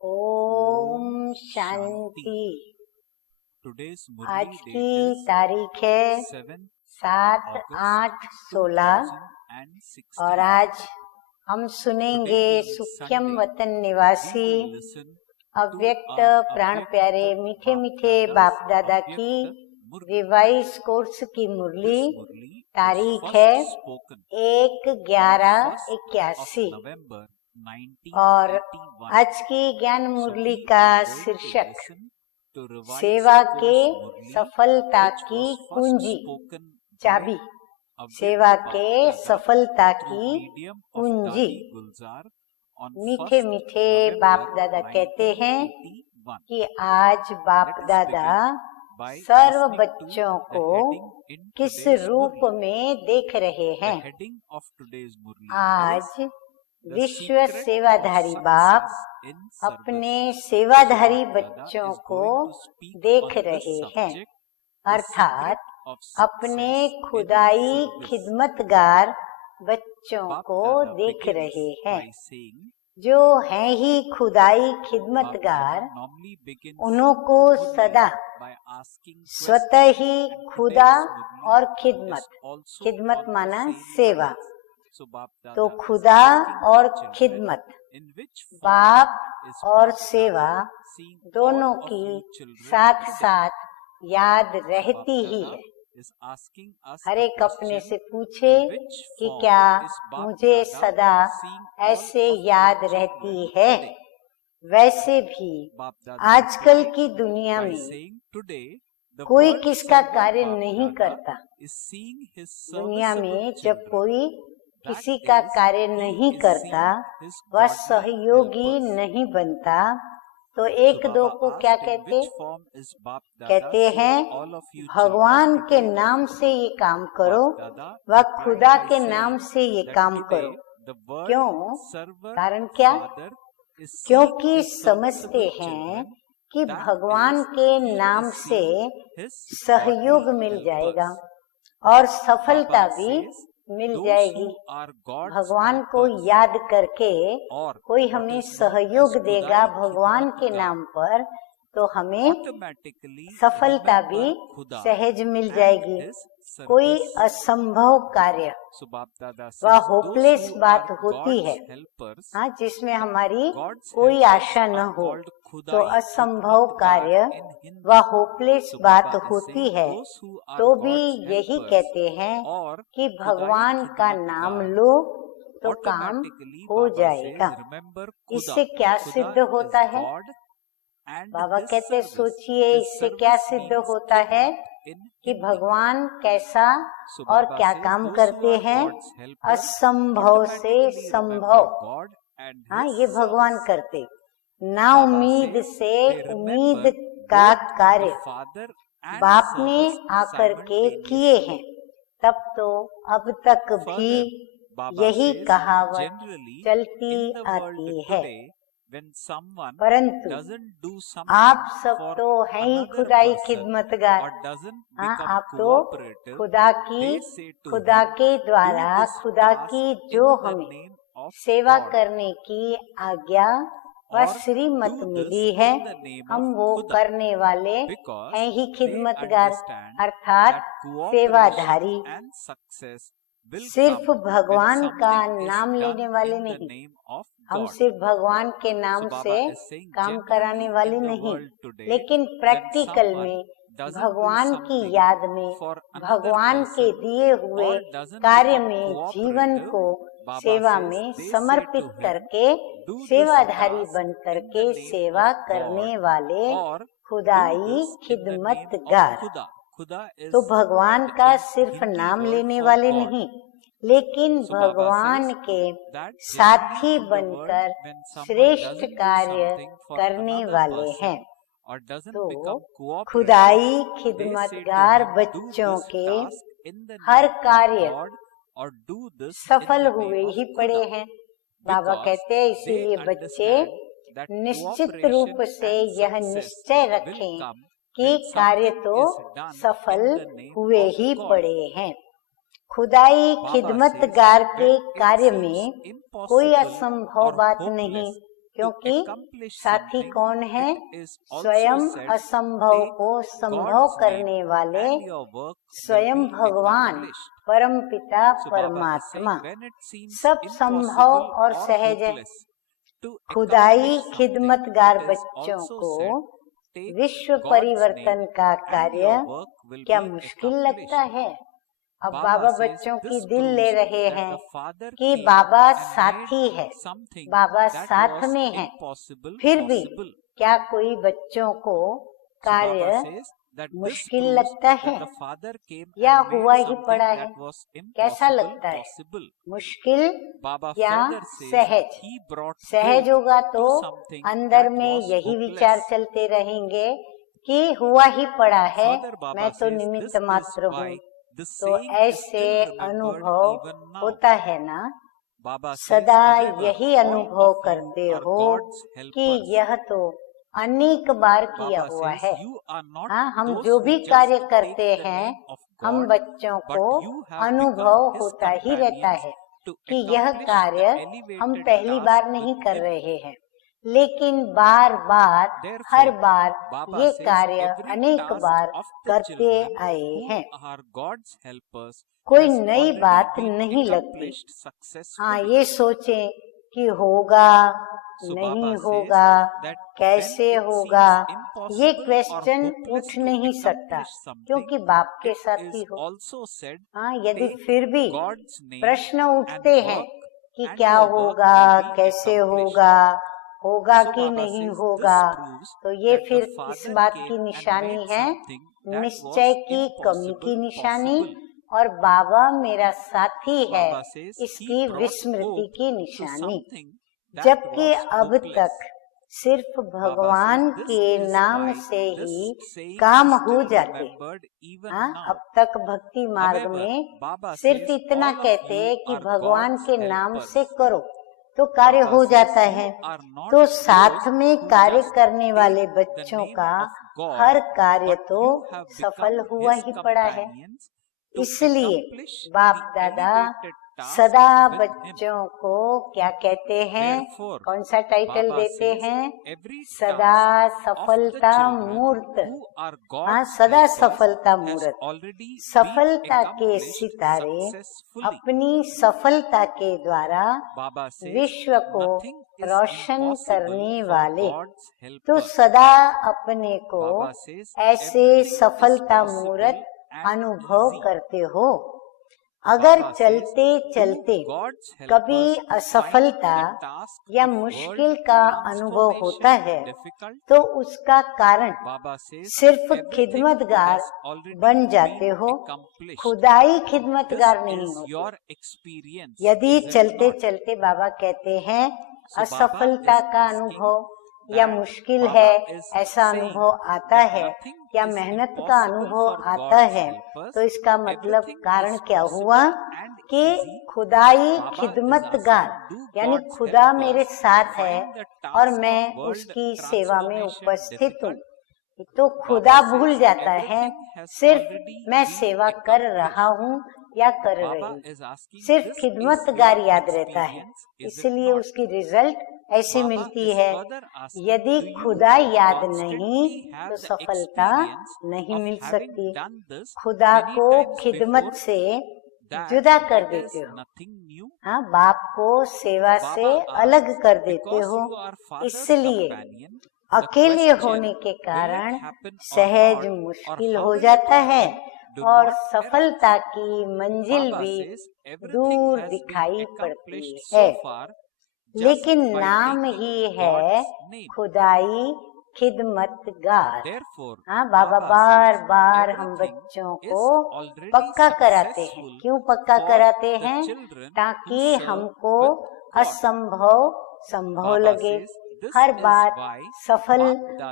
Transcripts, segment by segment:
ओम शांति। आज की तारीख है 7/8/16 और आज हम सुनेंगे सूक्ष्म वतन निवासी अव्यक्त प्राण प्यारे मीठे मीठे बाप दादा की रिवाइज कोर्स की मुरली। तारीख है 1/11/81 और आज की ज्ञान मुरली का शीर्षक सेवा के सफलता की कुंजी, चाबी। सेवा के सफलता की कुंजी। मीठे मीठे बाप दादा कहते हैं कि आज बाप दादा सर्व बच्चों को किस रूप में देख रहे हैं। आज विश्व सेवाधारी बाप अपने सेवाधारी बच्चों को देख रहे हैं, अर्थात अपने खुदाई खिदमतगार बच्चों को देख रहे हैं। जो हैं ही खुदाई खिदमतगार, उन्हों को सदा स्वतः ही खुदा और खिदमत माना सेवा, तो खुदा और खिदमत, बाप और सेवा दोनों की साथ साथ याद रहती ही है। हर एक अपने से पूछे कि क्या मुझे सदा ऐसे याद रहती है। वैसे भी आजकल की दुनिया में कोई किसका कार्य नहीं करता। दुनिया में जब कोई किसी का कार्य नहीं करता, वह सहयोगी नहीं बनता, तो एक दो को क्या कहते हैं भगवान के नाम से ये काम करो, वह खुदा के नाम से ये काम करो। क्यों? कारण क्या? क्योंकि समझते हैं कि भगवान के नाम से सहयोग मिल जाएगा और सफलता भी मिल जाएगी। भगवान को याद करके कोई हमें सहयोग देगा भगवान के नाम पर, तो हमें सफलता भी सहज मिल जाएगी। कोई असंभव कार्य वह होपलेस बात होती है, हाँ, जिसमें हमारी कोई आशा न हो, तो असंभव कार्य वह होपलेस बात होती है। तो भी यही कहते हैं कि भगवान का नाम लो तो काम हो जाएगा। इससे क्या सिद्ध होता है? बाबा कहते सोचिए, इससे क्या सिद्ध होता है कि भगवान कैसा और क्या काम करते हैं। असंभव से संभव, हाँ, ये भगवान करते। ना उम्मीद से उम्मीद का कार्य बाप ने आकर के किए हैं। तब तो अब तक भी यही कहावत चलती आती है। परंतु आप सब तो हैं ही खुदाई खिदमतगार, हाँ, आप तो खुदा के द्वारा खुदा की जो हमें सेवा करने की आज्ञा व श्रीमत मिली है, हम वो करने वाले हैं ही खिदमतगार, अर्थात सेवाधारी। सिर्फ भगवान का नाम लेने वाले नहीं, हम सिर्फ भगवान के नाम से काम कराने वाले नहीं, लेकिन प्रैक्टिकल में भगवान की याद में, भगवान के दिए हुए कार्य में जीवन को सेवा में समर्पित करके सेवाधारी बन करके सेवा करने वाले खुदाई खिदमतगार। तो भगवान का सिर्फ नाम लेने वाले नहीं, लेकिन भगवान के साथी बनकर श्रेष्ठ कार्य करने वाले हैं। तो खुदाई खिदमतगार बच्चों के हर कार्य सफल हुए ही पड़े हैं। बाबा कहते हैं इसीलिए बच्चे निश्चित रूप से यह निश्चय रखें कि कार्य तो सफल हुए ही पड़े हैं। खुदाई खिदमतगार के कार्य में कोई असंभव बात नहीं, क्योंकि साथी कौन है? स्वयं असंभव को संभव करने वाले स्वयं भगवान परमपिता परमात्मा। सब संभव और सहज है। खुदाई खिदमतगार बच्चों को विश्व परिवर्तन का कार्य क्या मुश्किल लगता है? अब बाबा बच्चों की दिल ले रहे हैं कि बाबा साथी है, बाबा साथ में है, फिर भी क्या कोई बच्चों को कार्य मुश्किल लगता है या हुआ ही पड़ा है? कैसा लगता है? मुश्किल या सहज? सहज होगा तो अंदर में यही विचार चलते रहेंगे कि हुआ ही पड़ा है, मैं तो निमित्त मात्र हूँ। तो ऐसे अनुभव होता है ना? सदा यही अनुभव करते हो कि यह तो अनेक बार किया हुआ है। हाँ, हम जो भी कार्य करते हैं, हम बच्चों को अनुभव होता ही रहता है कि यह कार्य हम पहली बार नहीं कर रहे हैं, लेकिन बार बार हर बार ये कार्य अनेक बार करते आए हैं। कोई नई बात नहीं लगती। हाँ, ये सोचें कि होगा नहीं होगा, कैसे होगा, ये क्वेश्चन उठ नहीं सकता क्योंकि बाप के साथ ही हो। हाँ, यदि फिर भी प्रश्न उठते हैं कि क्या होगा, कैसे होगा, होगा कि नहीं होगा, तो ये फिर इस बात की निशानी है, निश्चय की कमी की निशानी और बाबा मेरा साथी है इसकी विस्मृति की निशानी। जबकि अब तक सिर्फ भगवान के नाम से ही काम हो जाते। हाँ, अब तक भक्ति मार्ग में सिर्फ इतना कहते हैं कि भगवान के नाम से करो तो कार्य हो जाता है। तो साथ में कार्य करने वाले बच्चों का हर कार्य तो सफल हुआ ही पड़ा है। इसलिए बाप दादा सदा बच्चों को क्या कहते हैं, कौन सा टाइटल देते हैं? सदा सफलता मूर्त। हाँ, सदा सफलता मूर्त। सफलता के सितारे अपनी सफलता के द्वारा विश्व को रोशन करने वाले। तो सदा अपने को ऐसे सफलता मूर्त अनुभव करते हो। अगर चलते चलते कभी असफलता या मुश्किल का अनुभव होता है तो उसका कारण सिर्फ खिदमतगार बन जाते हो, खुदाई खिदमतगार नहीं होते। यदि चलते चलते बाबा कहते हैं असफलता का अनुभव या मुश्किल है, ऐसा अनुभव आता है या मेहनत का अनुभव आता है, तो इसका मतलब कारण क्या हुआ कि खुदाई खिदमतगार यानी खुदा मेरे साथ है और मैं उसकी सेवा में उपस्थित हूँ। तो खुदा भूल जाता है सिर्फ मैं सेवा कर रहा हूँ या कर रही हूँ, सिर्फ खिदमतगार याद रहता है, इसलिए उसकी रिजल्ट ऐसी मिलती है। यदि खुदा याद नहीं तो सफलता नहीं मिल सकती। खुदा को खिदमत से जुदा कर देते हो। हाँ, बाप को सेवा से अलग कर देते हो। इसलिए अकेले होने के कारण सहज मुश्किल हो जाता है और सफलता की मंजिल भी दूर दिखाई पड़ती है। लेकिन नाम ही है खुदाई खिदमतगार। हाँ, बाबा बार बार हम बच्चों को पक्का कराते हैं। क्यों पक्का कराते हैं? ताकि हमको असंभव संभव लगे, हर बात सफल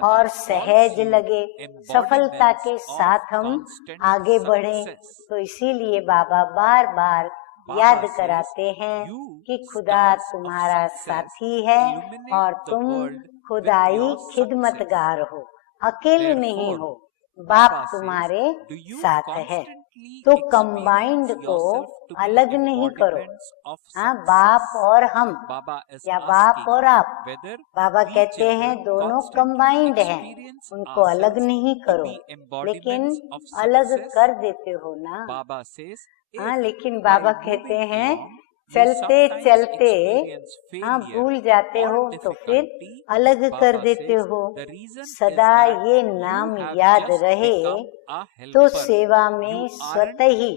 और सहज लगे, सफलता के साथ हम आगे बढ़ें। तो इसीलिए बाबा बार बार याद कराते हैं कि खुदा तुम्हारा साथी है और तुम खुदाई खिदमतगार हो, अकेले नहीं हो, बाप तुम्हारे साथ है। तो कंबाइंड को अलग नहीं करो। हाँ, बाप और हम या बाप और आप, बाबा कहते हैं दोनों कंबाइंड हैं, उनको अलग नहीं करो, लेकिन अलग कर देते हो ना। हाँ, लेकिन बाबा कहते हैं चलते चलते हाँ भूल जाते हो तो फिर अलग कर देते हो। सदा ये नाम याद रहे तो सेवा में स्वतः ही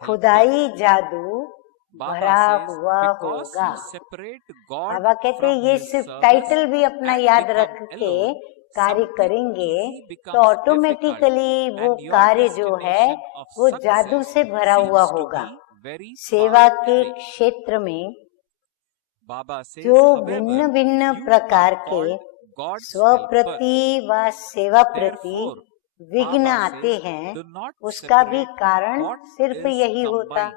खुदाई जादू भरा हुआ होगा। बाबा कहते हैं ये सिर्फ टाइटल भी अपना याद रख के कार्य करेंगे तो ऑटोमेटिकली वो कार्य जो है वो जादू से भरा हुआ होगा। सेवा के क्षेत्र में जो भिन्न भिन्न प्रकार के स्वप्रति व सेवा प्रति विघ्न आते हैं, उसका भी कारण सिर्फ यही होता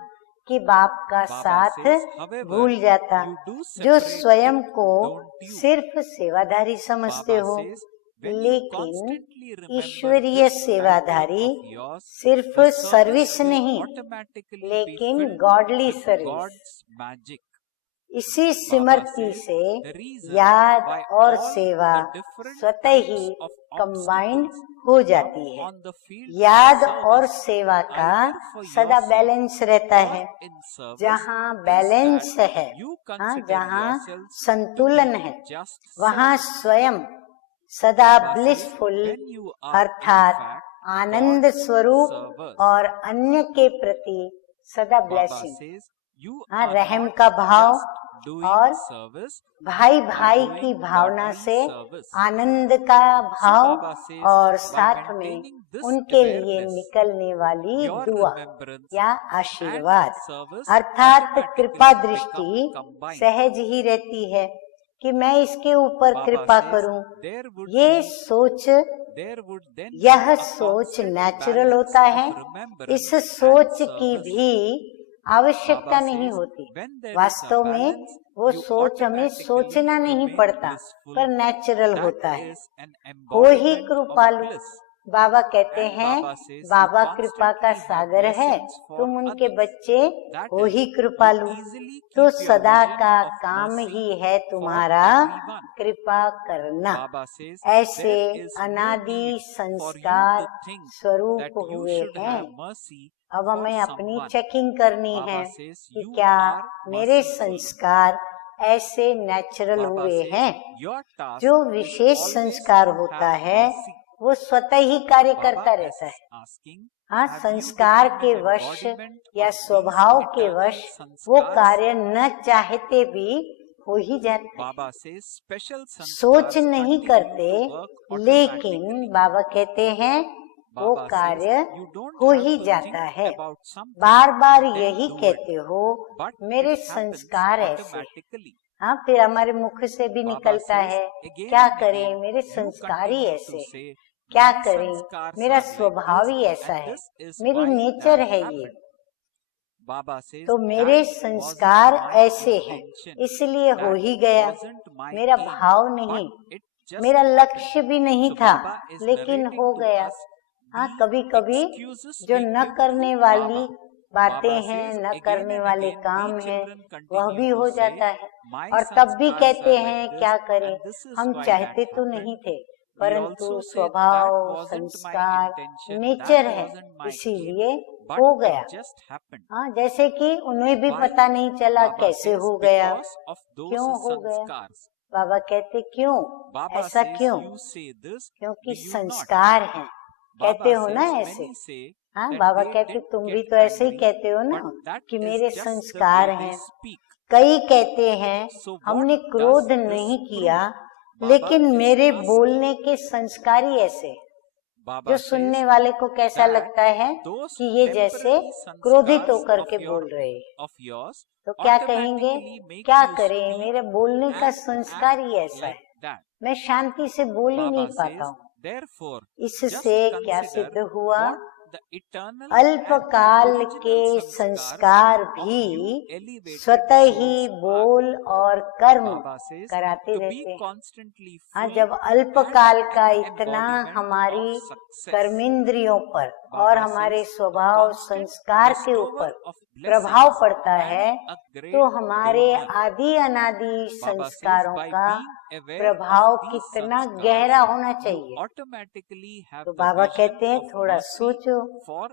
कि बाप का साथ भूल जाता, जो स्वयं को सिर्फ सेवाधारी समझते हो। लेकिन ईश्वरीय सेवाधारी सिर्फ सर्विस नहीं, लेकिन गॉडली सर्विस। इसी स्मृति से याद और सेवा स्वतः ही कंबाइंड हो जाती है। याद और सेवा का सदा बैलेंस रहता है। जहाँ बैलेंस है, हाँ, जहाँ संतुलन है, वहाँ स्वयं सदा ब्लिसफुल अर्थात आनंद स्वरूप और अन्य के प्रति सदा ब्लेसिंग, हाँ, रहम का भाव और भाई भाई की भावना से आनंद का भाव और साथ में उनके लिए निकलने वाली दुआ या आशीर्वाद अर्थात कृपा दृष्टि सहज ही रहती है कि मैं इसके ऊपर कृपा करूं। ये सोच, यह सोच नेचुरल होता है। इस सोच की भी आवश्यकता नहीं होती। वास्तव में वो सोच हमें सोचना नहीं पड़ता, पर नेचुरल होता है। हो ही कृपालु। बाबा कहते हैं बाबा कृपा का सागर है, तुम उनके बच्चे हो ही कृपालु। तो सदा का काम ही है तुम्हारा कृपा करना। ऐसे अनादि संस्कार स्वरूप हुए हैं। अब हमें अपनी चेकिंग करनी है कि क्या मेरे संस्कार ऐसे नेचुरल हुए हैं। जो विशेष संस्कार होता है वो स्वतः ही कार्य करता रहता है। हाँ, संस्कार के वश या स्वभाव के वश वो कार्य न चाहते भी हो ही जाते। सोच नहीं करते, लेकिन बाबा कहते हैं वो कार्य हो ही जाता है। बार बार यही कहते हो मेरे संस्कार ऐसे। हाँ, फिर हमारे मुख से भी निकलता है क्या करें, मेरे संस्कार ही ऐसे, क्या करें, मेरा स्वभाव ही ऐसा है, मेरी नेचर है ये। तो मेरे संस्कार ऐसे हैं, इसलिए हो ही गया। मेरा भाव नहीं, मेरा लक्ष्य भी नहीं था, लेकिन हो गया। हाँ, कभी कभी जो न करने वाली बातें हैं, न करने वाले काम हैं, वह भी हो जाता है। और तब भी कहते हैं क्या करें, हम चाहते तो नहीं थे, परंतु स्वभाव, संस्कार, नेचर है, इसीलिए हो गया। हाँ, जैसे कि उन्हें भी पता नहीं चला कैसे हो गया, क्यों हो गया। बाबा कहते क्यों ऐसा, क्यों? क्योंकि संस्कार हैं। कहते हो ना ऐसे। हाँ, बाबा कहते तुम भी तो ऐसे ही कहते हो ना कि मेरे संस्कार हैं। कई कहते हैं हमने क्रोध नहीं किया, लेकिन मेरे बोलने के संस्कार ही ऐसे। जो सुनने वाले को कैसा लगता है कि ये जैसे क्रोधित होकर के बोल रहे, तो क्या कहेंगे, क्या करें, मेरे बोलने का संस्कार ही ऐसा है, मैं शांति से बोल ही नहीं पाता हूँ। इससे क्या सिद्ध हुआ, अल्पकाल के संस्कार भी स्वतः ही बोल और कर्म कराते रहते हैं। हाँ, जब अल्पकाल का इतना हमारी कर्मेंद्रियों पर और हमारे स्वभाव संस्कार के ऊपर प्रभाव पड़ता है, तो हमारे आदि अनादि संस्कारों का प्रभाव कितना गहरा होना चाहिए। तो बाबा कहते हैं थोड़ा सोचो,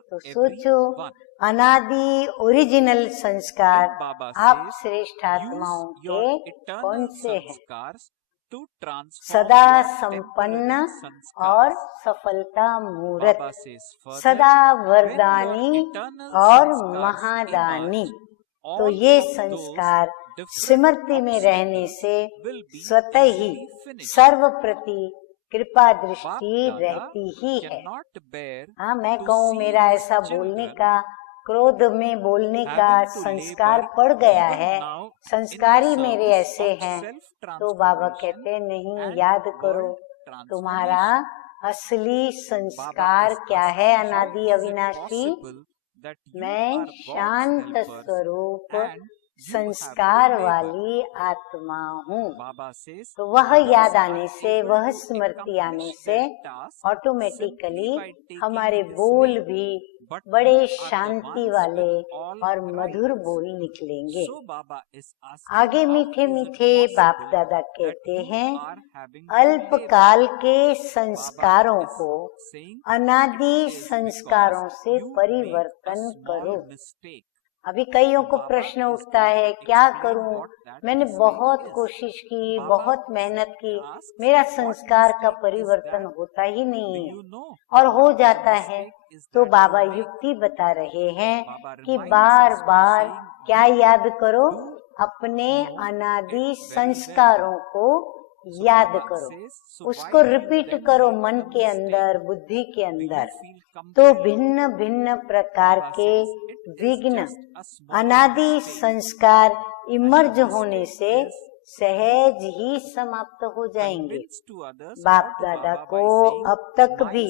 तो सोचो, अनादि ओरिजिनल संस्कार आप श्रेष्ठ आत्माओं के कौन से हैं? सदा संपन्न और सफलता मूर्त, सदा वरदानी और महादानी। तो ये संस्कार स्मृति में रहने से स्वतः ही सर्व प्रति कृपा दृष्टि रहती ही है। हाँ, मैं कहूँ मेरा ऐसा बोलने का, क्रोध में बोलने का संस्कार पड़ गया है, संस्कार ही मेरे ऐसे हैं, तो बाबा कहते हैं नहीं, याद करो तुम्हारा असली संस्कार क्या है। अनादि अविनाशी मैं शांत स्वरूप संस्कार वाली आत्मा हूँ। तो वह याद आने से, वह स्मृति आने से ऑटोमेटिकली हमारे बोल भी बड़े शांति वाले और मधुर बोल निकलेंगे। आगे मीठे मीठे बाप दादा कहते हैं, अल्पकाल के संस्कारों को अनादि संस्कारों से परिवर्तन करो। अभी कईयों को प्रश्न उठता है, क्या करूं, मैंने बहुत कोशिश की, बहुत मेहनत की, मेरा संस्कार का परिवर्तन होता ही नहीं है, और हो जाता है तो बाबा युक्ति बता रहे हैं कि बार बार क्या याद करो, अपने अनादि संस्कारों को याद करो, उसको रिपीट करो मन के अंदर, बुद्धि के अंदर। तो भिन्न भिन्न प्रकार के विघ्न अनादि संस्कार इमर्ज होने से सहज ही समाप्त हो जाएंगे। बाप दादा को अब तक भी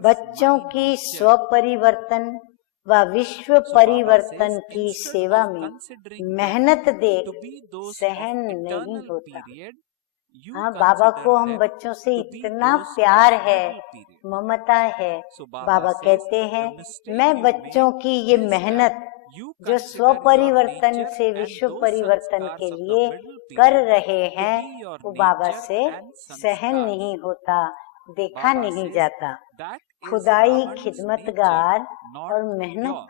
बच्चों की स्व परिवर्तन व विश्व परिवर्तन की सेवा में मेहनत देख सहन नहीं होता। हाँ, बाबा को हम बच्चों से इतना प्यार है, ममता है। बाबा कहते हैं मैं बच्चों की ये मेहनत जो स्व परिवर्तन से विश्व परिवर्तन के लिए कर रहे हैं, वो बाबा से सहन नहीं होता, देखा नहीं जाता। खुदाई, खिदमतगार और मेहनत।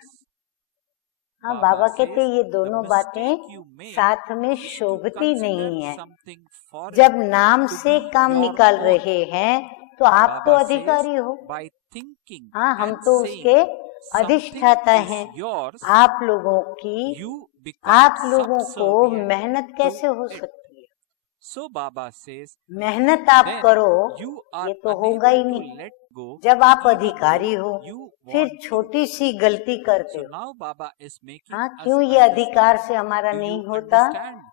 हाँ, बाबा कहते ये दोनों बातें साथ में शोभती नहीं है। जब नाम से काम निकाल रहे हैं तो आप तो अधिकारी हो, हाँ, हम तो उसके अधिष्ठाता हैं। आप लोगों को मेहनत कैसे हो सकती है? मेहनत आप करो, ये तो होगा ही नहीं। जब आप अधिकारी हो, फिर छोटी सी गलती करते हो। हाँ, क्यों ये अधिकार से हमारा नहीं होता?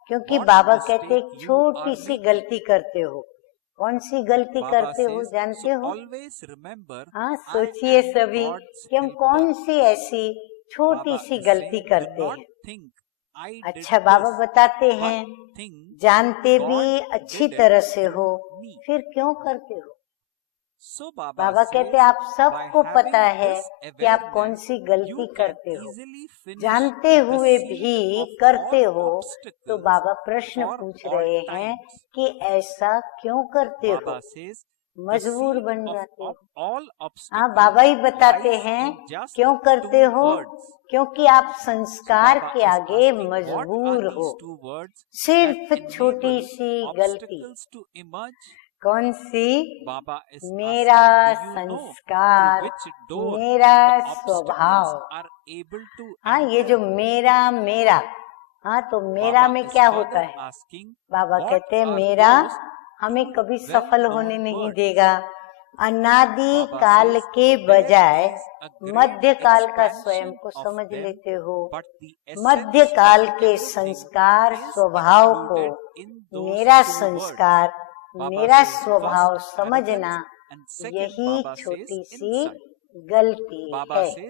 क्योंकि बाबा कहते छोटी सी गलती करते हो। कौन सी गलती करते हो जानते हो? हाँ, सोचिए सभी कि हम कौन सी ऐसी छोटी सी गलती करते हैं। अच्छा, बाबा बताते हैं जानते भी अच्छी तरह से हो, फिर क्यों करते हो? बाबा कहते आप सबको पता है कि आप कौन सी गलती करते हो, जानते हुए भी करते हो। तो बाबा प्रश्न पूछ रहे हैं कि ऐसा क्यों करते हो? मजबूर बन जाते हो। हाँ, बाबा ही बताते हैं क्यों करते हो, क्योंकि आप संस्कार के आगे मजबूर हो। सिर्फ छोटी सी गलती, कौन सी? मेरा संस्कार, मेरा स्वभाव। हाँ, ये जो मेरा मेरा, हाँ, तो मेरा में क्या होता है? बाबा कहते हैं मेरा हमें कभी सफल होने नहीं देगा। अनादि काल के बजाय मध्य काल का स्वयं को समझ लेते हो। मध्य काल के संस्कार स्वभाव को मेरा संस्कार, मेरा स्वभाव समझना, यही छोटी सी गलती है।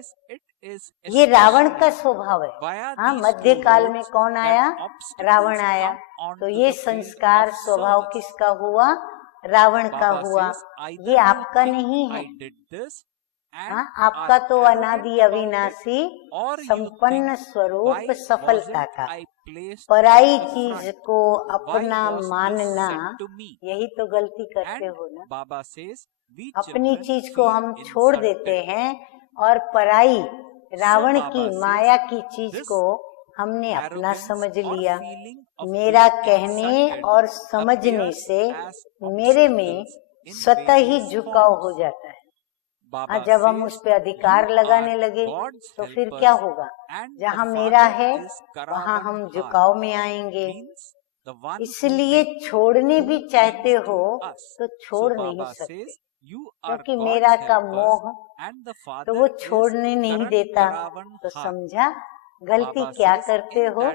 ये रावण का स्वभाव है। हाँ, मध्य काल में कौन आया? रावण आया। तो ये संस्कार स्वभाव किसका हुआ? रावण का हुआ। ये आपका नहीं है। हाँ, आपका तो अनादि अविनाशी संपन्न स्वरूप सफलता का। पराई चीज को अपना मानना, यही तो गलती करते हो ना। अपनी चीज को हम छोड़ देते हैं और पराई रावण की माया की चीज को हमने अपना समझ लिया। मेरा कहने और समझने से मेरे में स्वतः ही झुकाव हो जाता है। जब हम उस पे अधिकार लगाने लगे तो फिर क्या होगा? जहाँ मेरा है वहाँ हम झुकाव में आएंगे। इसलिए छोड़ने भी चाहते हो तो छोड़ नहीं सकते, क्योंकि मेरा का मोह तो वो छोड़ने नहीं देता। तो समझा गलती क्या करते हो?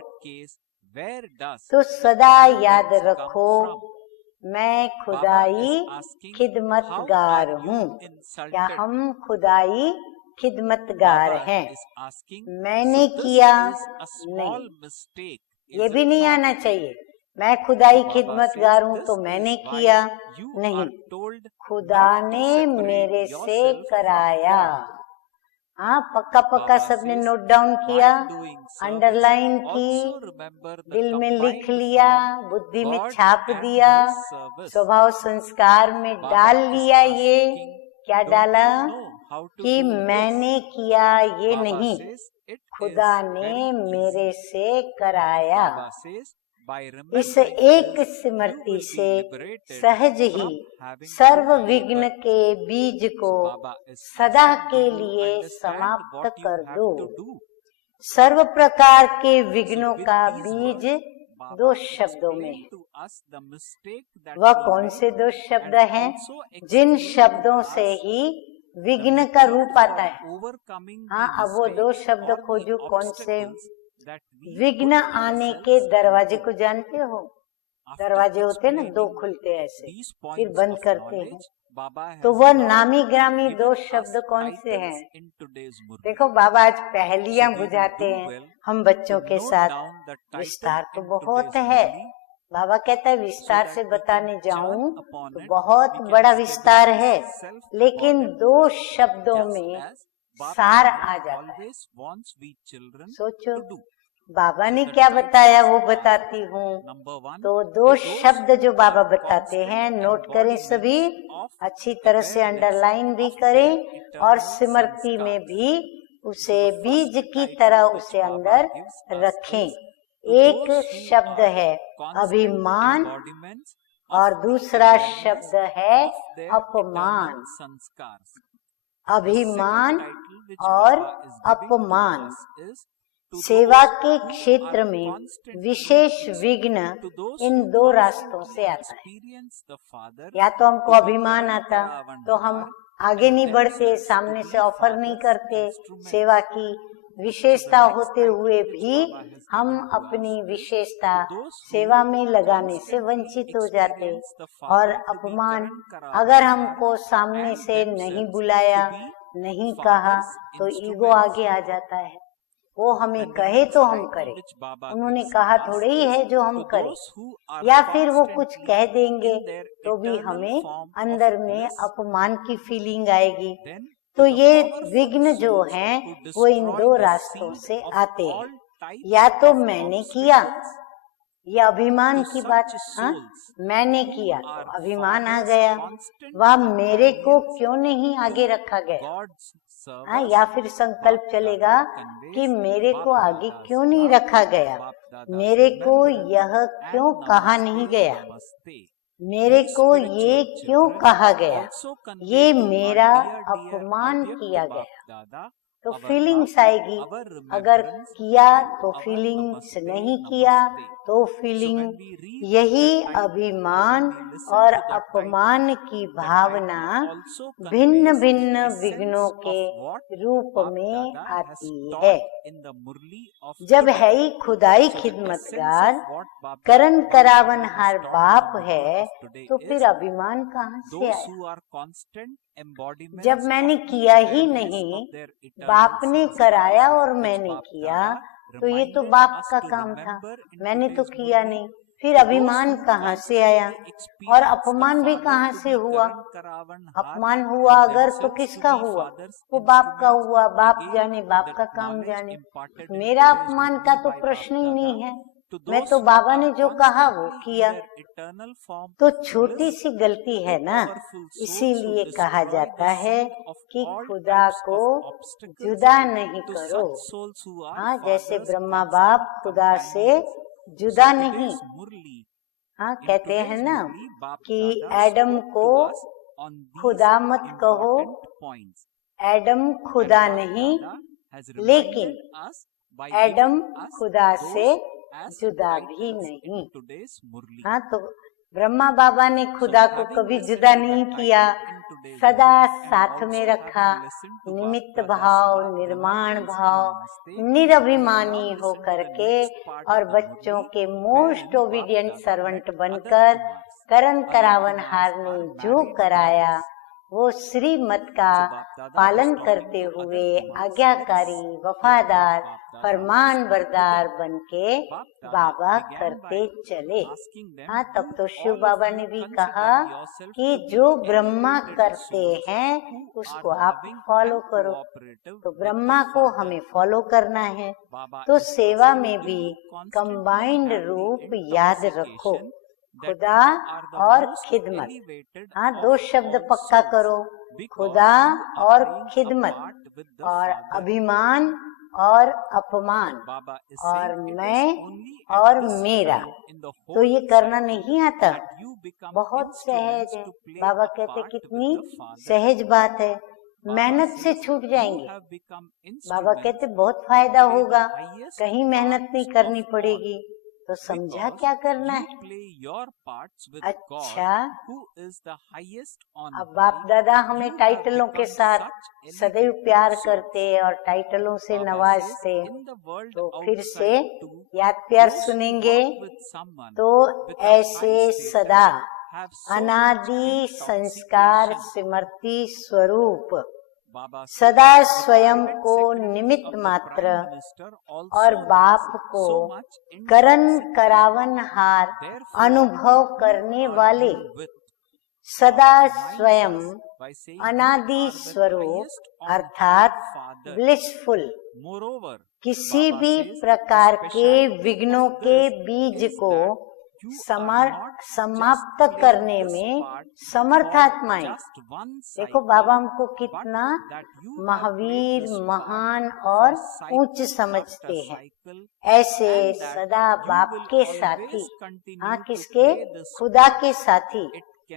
तो सदा याद रखो, मैं खुदाई खिदमतगार हूँ। क्या हम खुदाई खिदमतगार हैं? मैंने किया नहीं, ये भी नहीं आना चाहिए। मैं खुदाई खिदमतगार हूँ तो मैंने किया नहीं, खुदा ने मेरे से कराया। हाँ, पक्का पक्का सबने नोट डाउन किया, अंडरलाइन की, दिल में लिख लिया, बुद्धि में छाप दिया, स्वभाव संस्कार में डाल लिया। ये क्या डाला कि मैंने किया, ये नहीं, खुदा ने मेरे से कराया। इस एक स्मृति से सहज ही सर्व विघ्न के बीज को सदा के लिए समाप्त कर दो। सर्व प्रकार के विघ्नों का बीज दो शब्दों में है। वह कौन से दो शब्द हैं? जिन शब्दों से ही विघ्न का रूप आता है। हाँ, अब वो दो शब्द खोजो, कौन से? विघ्न आने के दरवाजे को जानते हो? दरवाजे होते हैं ना, दो खुलते हैं ऐसे, फिर बंद करते हैं। तो वह नामी ग्रामी दो शब्द कौन से हैं? देखो, बाबा आज पहेलियां बुझाते हैं हम बच्चों के साथ। विस्तार तो बहुत है। बाबा कहता है विस्तार से बताने जाऊं तो बहुत बड़ा विस्तार है, लेकिन दो शब्दों में सार आ जाता है। सोचो बाबा ने क्या बताया, वो बताती हूँ। तो दो शब्द जो बाबा बताते हैं, नोट करें सभी, अच्छी तरह से अंडरलाइन भी करें और स्मृति में भी उसे बीज की तरह उसे अंदर रखें। एक शब्द है अभिमान और दूसरा शब्द है अपमान। अभिमान और अपमान सेवा के क्षेत्र में विशेष विघ्न इन दो रास्तों से आता है। या तो हमको अभिमान आता तो हम आगे नहीं बढ़ते, सामने से ऑफर नहीं करते, सेवा की विशेषता होते हुए भी हम अपनी विशेषता सेवा में लगाने से वंचित हो जाते। और अपमान, अगर हमको सामने से नहीं बुलाया, नहीं कहा, तो ईगो आगे आ जाता है। वो हमें कहे तो हम करें, उन्होंने कहा थोड़े ही है जो हम करें। या फिर वो कुछ कह देंगे तो भी हमें अंदर में अपमान की फीलिंग आएगी। तो ये विघ्न जो हैं वो इन दो रास्तों से आते हैं। या तो मैंने किया, ये अभिमान की बात। हाँ, मैंने किया तो अभिमान आ गया, वह मेरे को क्यों नहीं आगे रखा गया। हाँ, या फिर संकल्प चलेगा कि मेरे को आगे क्यों नहीं रखा गया, मेरे को यह क्यों कहा नहीं गया, मेरे को ये क्यों कहा गया, ये मेरा अपमान किया गया। तो फीलिंग्स आएगी। अगर किया तो फीलिंग्स, नहीं किया तो फीलिंग, यही अभिमान और अपमान की भावना भिन्न भिन्न विघ्नों के रूप में आती है। जब है ही खुदाई खिदमतगार, करण करावनहार बाप है, तो फिर अभिमान कहाँ से आया? जब मैंने किया ही नहीं, बाप ने कराया और मैंने किया, तो ये तो बाप का काम था, मैंने तो किया नहीं, फिर अभिमान कहाँ से आया? और अपमान भी कहाँ से हुआ? अपमान हुआ अगर तो किसका हुआ? वो बाप का हुआ। बाप जाने, बाप का काम जाने। मेरा अपमान का तो प्रश्न ही नहीं है, मैं तो बाबा ने जो कहा वो किया। तो छोटी सी गलती है ना, इसीलिए कहा जाता है कि खुदा को जुदा नहीं करो। हाँ, जैसे ब्रह्मा बाप खुदा से जुदा नहीं। हाँ, कहते हैं ना कि एडम को खुदा मत कहो, एडम खुदा नहीं, लेकिन एडम खुदा से जुदा भी नहीं। हाँ, तो ब्रह्मा बाबा ने खुदा को कभी जुदा नहीं किया, सदा साथ में रखा। निमित्त भाव, निर्माण भाव, निरभिमानी हो करके और बच्चों के मोस्ट ओबीडियंट सर्वेंट बनकर करण करावनहार ने जो कराया वो श्रीमत का पालन करते हुए आज्ञाकारी, वफादार, फरमान बरदार बनके बाबा करते चले। हाँ, तब तो शिव बाबा ने भी कहा कि जो ब्रह्मा करते हैं उसको आप फॉलो करो। तो ब्रह्मा को हमें फॉलो करना है। तो सेवा में भी कंबाइंड रूप याद रखो, खुदा और खिदमत। हाँ, दो शब्द पक्का करो, खुदा और खिदमत, और अभिमान और अपमान, और मैं और मेरा। तो ये करना नहीं आता, बहुत सहज है। बाबा कहते कितनी सहज बात है, मेहनत से छूट जाएंगे। बाबा कहते बहुत फायदा होगा, कहीं मेहनत नहीं करनी पड़ेगी। तो समझा क्या करना है? अच्छा, अब बाप दादा हमें टाइटलों के साथ सदैव प्यार करते और टाइटलों से नवाजते। तो फिर से याद प्यार सुनेंगे तो ऐसे सदा अनादि संस्कार स्मृति स्वरूप सदा स्वयं को निमित्त मात्र और बाप को करण करावनहार अनुभव करने वाले सदा स्वयं अनादि स्वरूप अर्थात ब्लिसफुल, किसी भी प्रकार के विघ्नों के बीज को समाप्त करने में समर्थ आत्माएं। देखो बाबा हमको कितना महावीर, महान और उच्च समझते हैं। ऐसे सदा बाप के साथी, हाँ किसके? खुदा के साथी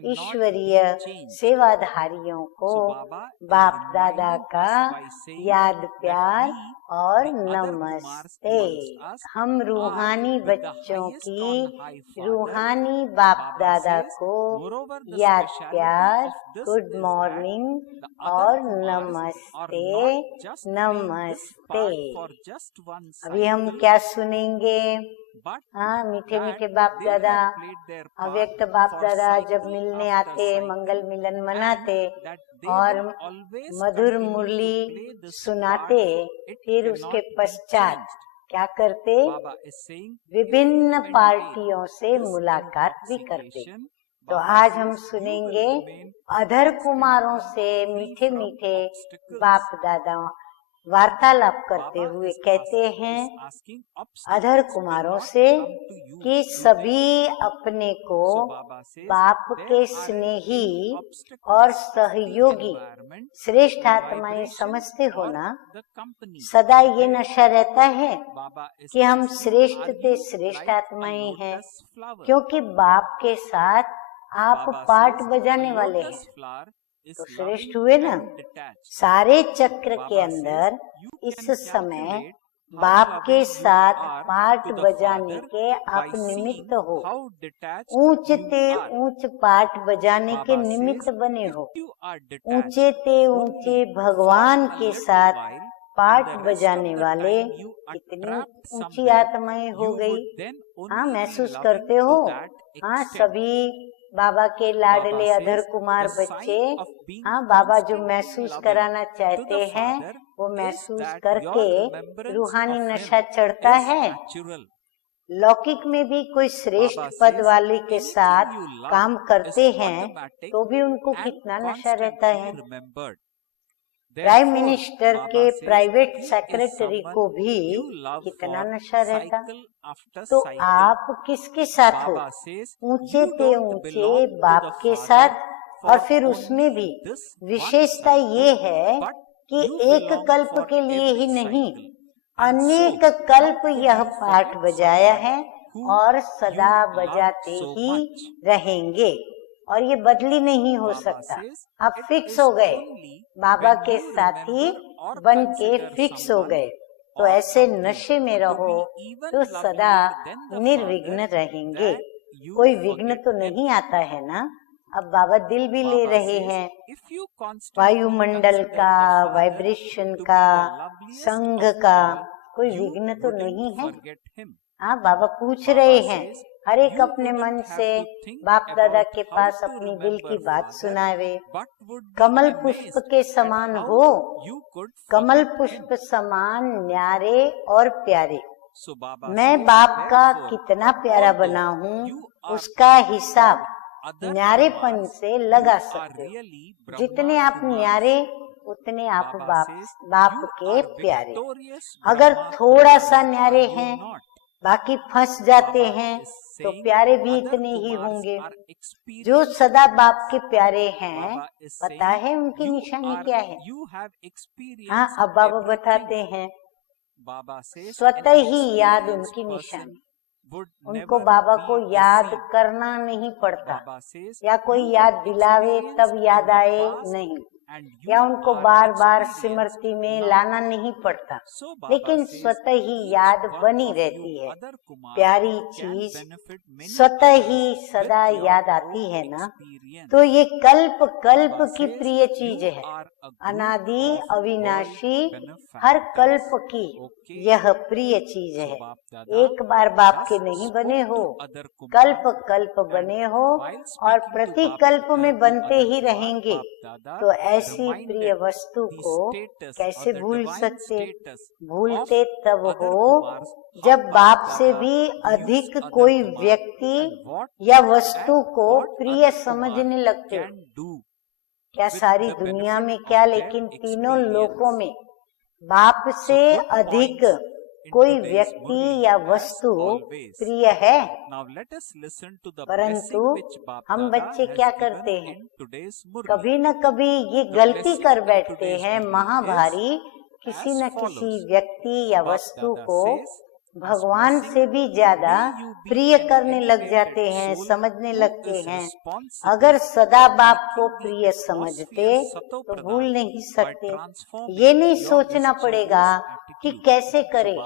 ईश्वरीय सेवाधारियों को बाप दादा का याद प्यार और नमस्ते। हम रूहानी बच्चों की रूहानी बाप दादा को याद प्यार, गुड मॉर्निंग और नमस्ते नमस्ते। अभी हम क्या सुनेंगे? हाँ, मीठे मीठे बाप दादा, अव्यक्त बाप दादा जब मिलने आते, मंगल मिलन मनाते और मधुर मुरली सुनाते, फिर उसके पश्चात क्या करते? विभिन्न पार्टियों से मुलाकात भी करते। तो आज हम सुनेंगे अधर कुमारों से मीठे मीठे बाप दादा वार्तालाप करते हुए कहते हैं अधर कुमारों से कि सभी अपने को बाप के स्नेही और सहयोगी श्रेष्ठ आत्माएं समझते हो ना। सदा ये नशा रहता है कि हम श्रेष्ठ से श्रेष्ठ आत्माएं हैं, क्योंकि बाप के साथ आप पार्ट बजाने वाले हैं, तो श्रेष्ठ हुए ना। सारे चक्र के अंदर इस समय बाप के साथ पाठ बजाने के आप निमित्त हो, ऊंचते ऊंच पाठ बजाने के निमित्त बने हो। ऊंचे ते ऊंचे भगवान के साथ पाठ बजाने वाले कितनी ऊंची आत्माएं हो गई। हाँ, महसूस करते हो। हाँ, सभी बाबा के लाडले अधर कुमार बच्चे, हाँ, बाबा जो महसूस कराना चाहते हैं वो महसूस करके रूहानी नशा चढ़ता है। लौकिक में भी कोई श्रेष्ठ पद वाले के साथ काम करते हैं तो भी उनको कितना नशा रहता है। प्राइम मिनिस्टर के प्राइवेट सेक्रेटरी को भी कितना नशा रहता। तो आप किसके साथ हो? ऊंचे ते ऊंचे बाप के साथ। और फिर उसमें भी विशेषता ये है कि एक कल्प के लिए ही नहीं, अनेक कल्प यह पाठ बजाया है और सदा बजाते ही रहेंगे और ये बदली नहीं हो सकता। आप फिक्स हो गए, बाबा के साथी बन के फिक्स हो गए। तो ऐसे नशे में रहो तो सदा निर्विघ्न रहेंगे। कोई विघ्न तो नहीं आता है ना। अब बाबा दिल भी ले रहे हैं, वायुमंडल का, वाइब्रेशन का, संघ का, कोई विघ्न तो नहीं है। हाँ, बाबा पूछ रहे हैं, हर एक अपने मन से बाप दादा के पास अपनी दिल की बात सुनावे। कमल पुष्प के समान हो, कमल पुष्प समान न्यारे और प्यारे। मैं बाप का कितना प्यारा बना हूँ उसका हिसाब न्यारेपन से लगा सकते हो। जितने आप न्यारे उतने आप बाप के प्यारे। अगर थोड़ा सा न्यारे हैं बाकी फंस जाते हैं तो प्यारे भी इतने ही होंगे। जो सदा बाप के प्यारे हैं, पता है उनकी निशानी क्या है? हाँ, अब बाबा बताते हैं, स्वतः ही याद उनकी निशानी। उनको बाबा को याद करना नहीं पड़ता, या कोई याद दिलावे तब याद आए नहीं, या उनको बार बार स्मृति में लाना नहीं पड़ता, लेकिन स्वतः ही याद बनी रहती है। प्यारी चीज स्वतः ही सदा याद आती है ना। तो ये कल्प कल्प की प्रिय चीज है, अनादि अविनाशी, हर कल्प की यह प्रिय चीज है। एक बार बाप के नहीं बने हो, कल्प कल्प बने हो और प्रति कल्प में बनते ही रहेंगे। तो ऐसी प्रिय वस्तु को कैसे भूल सकते? भूलते तब हो जब बाप से भी अधिक कोई व्यक्ति या वस्तु को प्रिय समझने लगते हो। क्या सारी दुनिया में क्या, लेकिन तीनों लोकों में बाप से अधिक कोई व्यक्ति या वस्तु प्रिय है। परंतु हम बच्चे क्या करते हैं, कभी न कभी ये गलती कर बैठते हैं महाभारी, किसी न किसी व्यक्ति या वस्तु को भगवान से भी ज्यादा प्रिय करने लग जाते हैं, समझने लगते हैं। अगर सदा बाप को प्रिय समझते तो भूल नहीं सकते। ये नहीं सोचना पड़ेगा कि कैसे करें,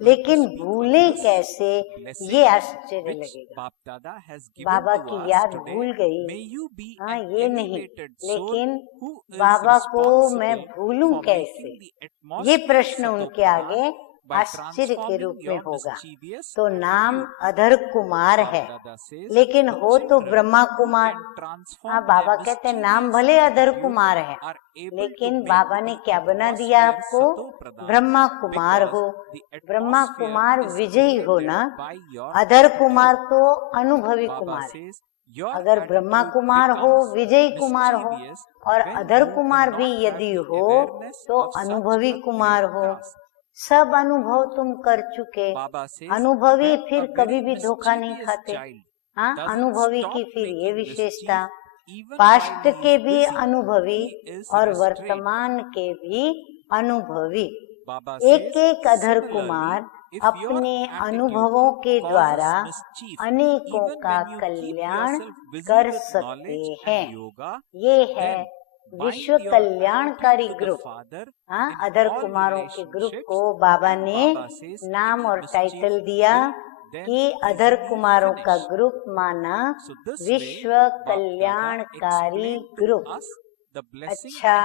लेकिन भूलें कैसे, ये आश्चर्य लगेगा। बाबा की याद भूल गई, हाँ ये नहीं, लेकिन बाबा को मैं भूलूं कैसे, ये प्रश्न उनके आगे आश्चर्य के रूप में होगा। तो नाम अधर कुमार है, लेकिन हो तो ब्रह्मा कुमार। हाँ, बाबा कहते हैं नाम भले अधर कुमार है, लेकिन बाबा ने क्या बना दिया आपको? ब्रह्मा कुमार हो। ब्रह्मा कुमार विजयी हो ना, अधर कुमार तो अनुभवी कुमार है। अगर ब्रह्मा कुमार हो, विजयी कुमार हो, और अधर कुमार भी यदि हो तो अनुभवी कुमार हो। सब अनुभव तुम कर चुके, अनुभवी फिर कभी भी धोखा नहीं खाते। हाँ, अनुभवी की फिर ये विशेषता, पास्ट के भी अनुभवी और वर्तमान के भी अनुभवी। एक एक अधर कुमार अपने अनुभवों के द्वारा अनेकों का कल्याण कर सकते हैं। ये है विश्व कल्याणकारी ग्रुप, हाँ, अधर कुमारों के ग्रुप को बाबा ने नाम और टाइटल दिया कि अधर कुमारों का ग्रुप माना विश्व कल्याणकारी ग्रुप। अच्छा,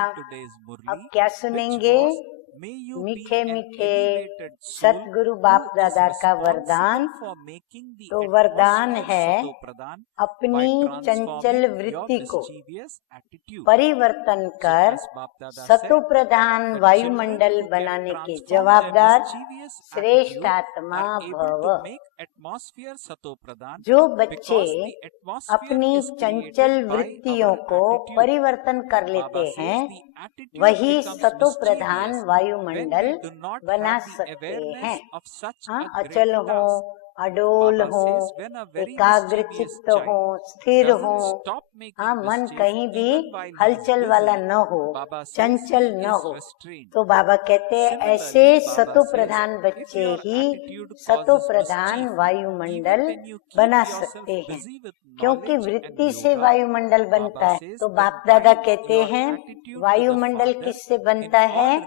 अब क्या सुनेंगे? मीठे मीठे सतगुरु बाप दादा का वरदान। तो वरदान है अपनी चंचल वृत्ति को परिवर्तन कर सतो प्रधान वायुमंडल बनाने के जवाबदार श्रेष्ठ आत्मा भव। जो बच्चे अपनी चंचल वृत्तियों को परिवर्तन कर लेते हैं वही सतो प्रधान वायुमंडल बना सकते हैं। हाँ, अचल हो, अडोल हो, एकाग्र चित्त हो, स्थिर हो, हाँ, मन कहीं भी हलचल वाला न हो, चंचल न हो। तो बाबा कहते हैं ऐसे सतो प्रधान बच्चे ही सतो प्रधान वायुमंडल बना सकते हैं, क्योंकि वृत्ति से वायुमंडल बनता है। तो बाप दादा कहते हैं वायुमंडल किससे बनता है?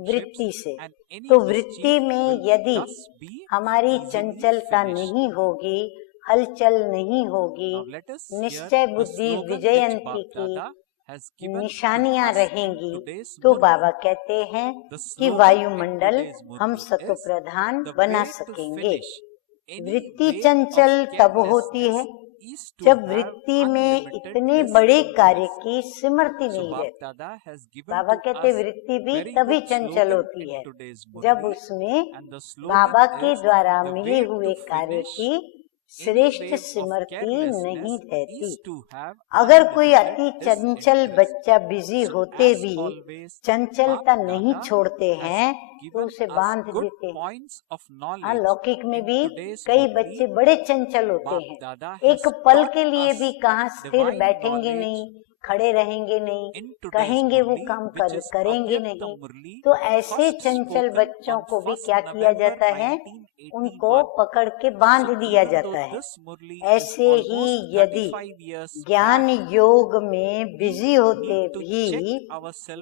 वृत्ति से। तो वृत्ति में यदि हमारी चंचलता नहीं होगी, हलचल नहीं होगी, निश्चय बुद्धि विजयंती की निशानियां रहेंगी, तो बाबा कहते हैं कि वायुमंडल हम सतो प्रधान बना सकेंगे। वृत्ति चंचल तब होती है जब वृत्ति में इतने बड़े कार्य की स्मृति नहीं रहती। बाबा कहते वृत्ति भी तभी चंचल होती है जब उसमें बाबा के द्वारा मिले हुए कार्य की श्रेष्ठ स्मृति नहीं रहती। अगर कोई अति चंचल बच्चा बिजी होते भी चंचलता नहीं छोड़ते हैं तो उसे बांध देते हैं। लौकिक में भी कई बच्चे बड़े चंचल होते हैं, एक पल के लिए भी कहाँ स्थिर बैठेंगे नहीं, खड़े रहेंगे नहीं, कहेंगे वो काम करेंगे नहीं। तो ऐसे चंचल बच्चों को भी क्या किया जाता है? उनको पकड़ के बांध दिया जाता है। ऐसे ही यदि ज्ञान योग में बिजी होते भी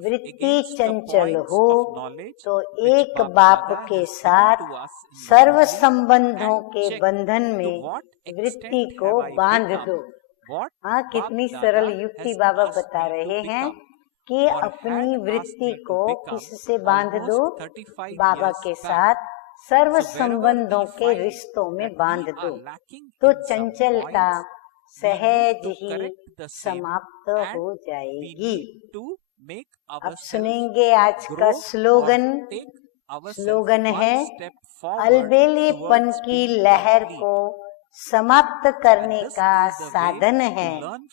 वृत्ति चंचल हो तो एक बाप के साथ सर्व संबंधों के बंधन में वृत्ति को बांध दो। हाँ, कितनी सरल युक्ति बाबा बता रहे हैं कि अपनी वृत्ति को किससे बांध दो? बाबा के साथ सर्व संबंधों के रिश्तों में बांध दो, तो चंचलता सहज ही समाप्त हो जाएगी। अब सुनेंगे आज का स्लोगन। स्लोगन है अलबेलेपन की लहर को समाप्त करने का साधन है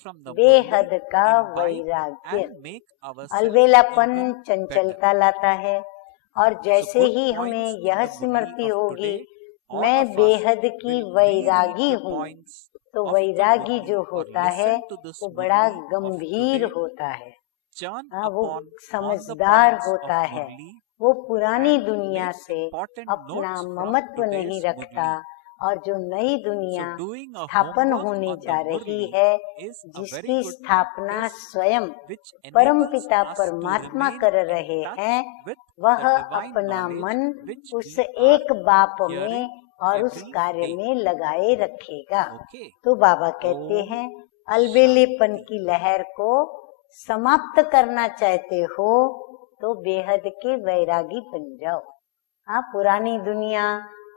बेहद का वैराग्य। अलबेलापन चंचलता लाता है, और जैसे ही हमें यह स्मृति होगी मैं बेहद की वैरागी हूँ, तो वैरागी जो होता है वो बड़ा गंभीर होता है। वो समझदार होता है, वो पुरानी दुनिया से अपना ममत्व नहीं रखता, और जो नई दुनिया स्थापन होने जा रही है जिसकी स्थापना स्वयं परमपिता परमात्मा कर रहे हैं, वह अपना मन उस एक बाप में और उस कार्य में लगाए रखेगा। तो बाबा कहते हैं अलबेलेपन की लहर को समाप्त करना चाहते हो तो बेहद के वैरागी बन जाओ। हाँ, पुरानी दुनिया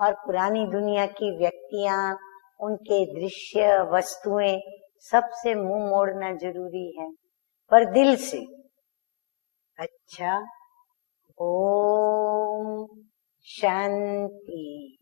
और पुरानी दुनिया की व्यक्तियां, उनके दृश्य वस्तुएं सबसे मुंह मोड़ना जरूरी है, पर दिल से। अच्छा, ओम शांति।